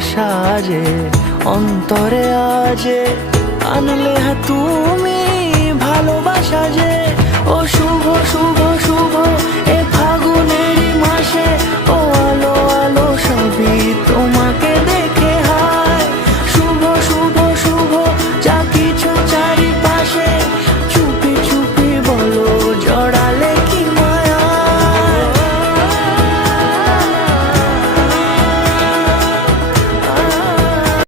সাজে অন্তরে আজে আনলে তুমি ভালোবাসা যে। ও শুভ শুভ শুভ এ ফাগুনেরই মাসে, ও আলো আলো সবই তোমার।